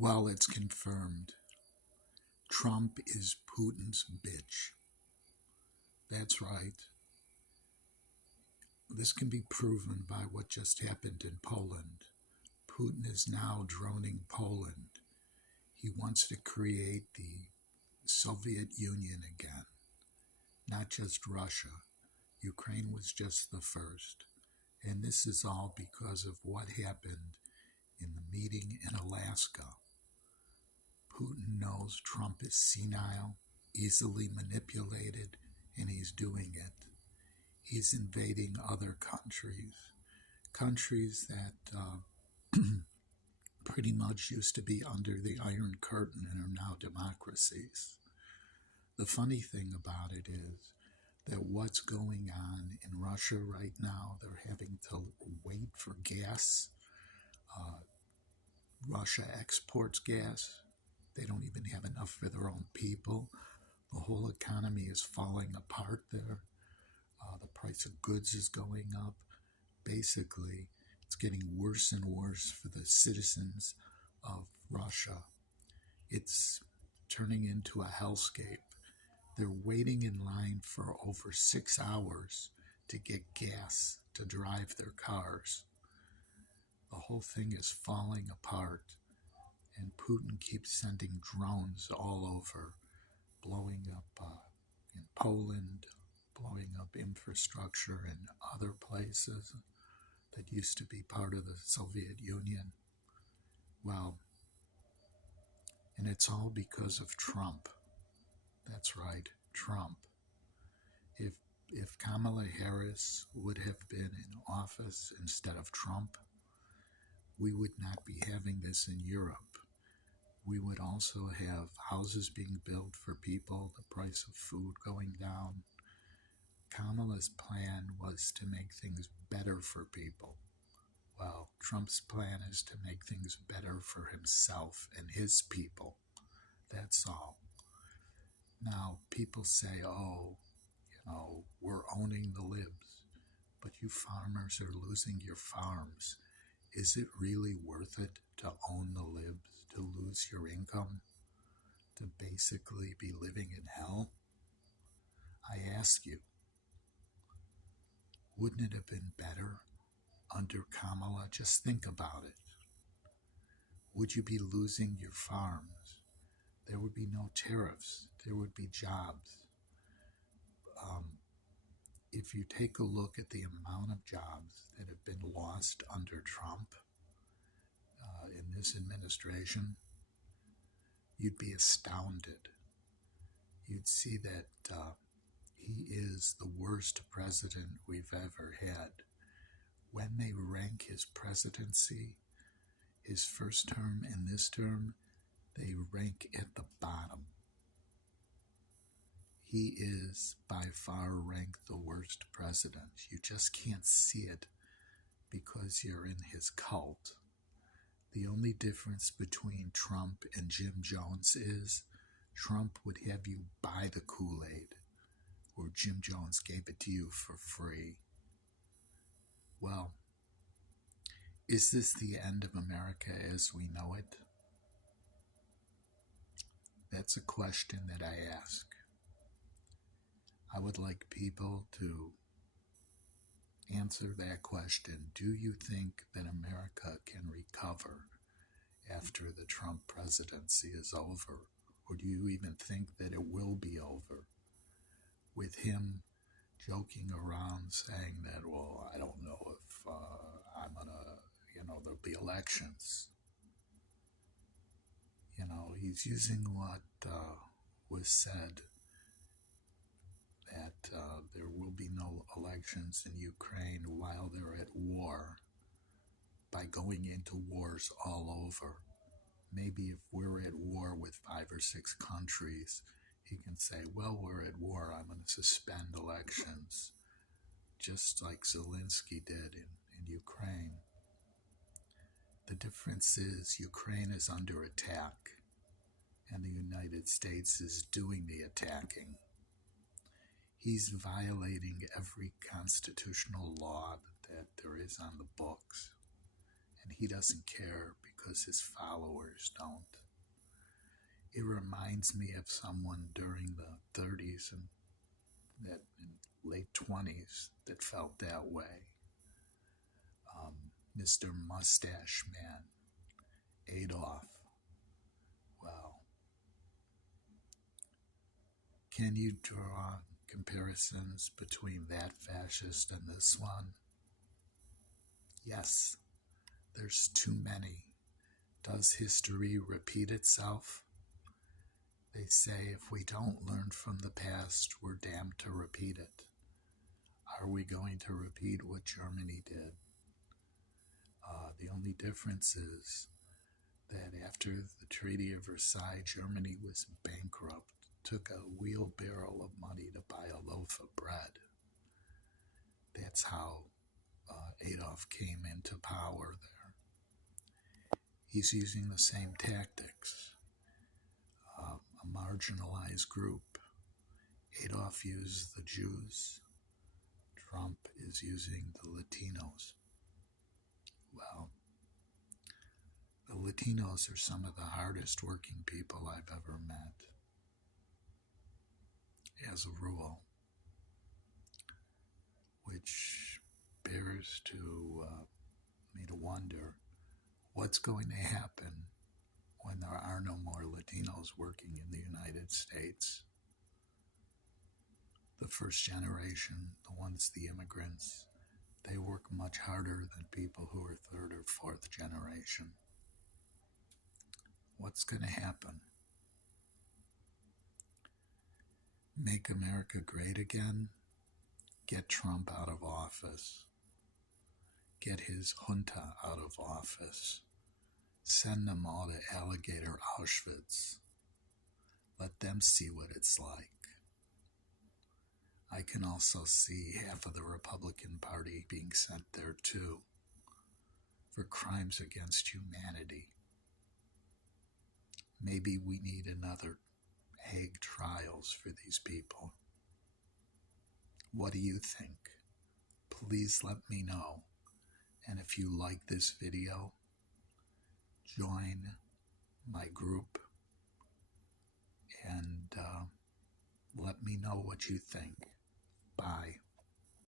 Well, it's confirmed. Trump is Putin's bitch. That's right. This can be proven by what just happened in Poland. Putin is now droning Poland. He wants to create the Soviet Union again, not just Russia. Ukraine was just the first. And this is all because of what happened in the meeting in Alaska. Putin knows Trump is senile, easily manipulated, and he's doing it. He's invading other countries that pretty much used to be under the Iron Curtain and are now democracies. The funny thing about it is that what's going on in Russia right now, they're having to wait for gas. Russia exports gas. They don't even have enough for their own people. The whole economy is falling apart there. The price of goods is going up. Basically, it's getting worse and worse for the citizens of Russia. It's turning into a hellscape. They're waiting in line for over 6 hours to get gas to drive their cars. The whole thing is falling apart, and Putin keeps sending drones all over, blowing up in Poland, blowing up infrastructure in other places that used to be part of the Soviet Union. Well, and it's all because of Trump. That's right, Trump. If Kamala Harris would have been in office instead of Trump, we would not be having this in Europe. We would also have houses being built for people, the price of food going down. Kamala's plan was to make things better for people. Well, Trump's plan is to make things better for himself and his people. That's all. Now, people say, we're owning the libs, but you farmers are losing your farms. Is it really worth it to own the libs, to lose your income, to basically be living in hell? I ask you, wouldn't it have been better under Kamala? Just think about it. Would you be losing your farms? There would be no tariffs. There would be jobs. If you take a look at the amount of jobs that have been lost under Trump in this administration, you'd be astounded. You'd see that he is the worst president we've ever had. When they rank his presidency, his first term and this term, they rank at the bottom. He is by far ranked the worst president. You just can't see it because you're in his cult. The only difference between Trump and Jim Jones is Trump would have you buy the Kool-Aid, or Jim Jones gave it to you for free. Well, is this the end of America as we know it? That's a question that I ask. I would like people to answer that question. Do you think that America can recover after the Trump presidency is over? Or do you even think that it will be over? With him joking around saying that, I don't know if I'm going to, there'll be elections. He's using what was said, that there will be no elections in Ukraine while they're at war, by going into wars all over. Maybe if we're at war with 5 or 6 countries, he can say, we're at war, I'm going to suspend elections, just like Zelensky did in Ukraine. The difference is Ukraine is under attack, and the United States is doing the attacking. He's violating every constitutional law that there is on the books, and he doesn't care because his followers don't. It reminds me of someone during the 30s and that in late 20s that felt that way. Mr. Mustache Man, Adolf. Well, can you draw comparisons between that fascist and this one? Yes, there's too many. Does history repeat itself? They say if we don't learn from the past, we're damned to repeat it. Are we going to repeat what Germany did? The only difference is that after the Treaty of Versailles, Germany was bankrupt, took a wheelbarrow of money to buy a loaf of bread. That's how Adolf came into power there. He's using the same tactics. A marginalized group. Adolf used the Jews. Trump is using the Latinos. Well, the Latinos are some of the hardest working people I've ever met. As a rule, which bears to me to wonder what's going to happen when there are no more Latinos working in the United States. The first generation, the ones, the immigrants, they work much harder than people who are third or fourth generation. What's going to happen? Make America great again? Get Trump out of office. Get his junta out of office. Send them all to Alligator Auschwitz. Let them see what it's like. I can also see half of the Republican Party being sent there too, for crimes against humanity. Maybe we need another Hague trials for these people. What do you think? Please let me know. And if you like this video, join my group and let me know what you think. Bye.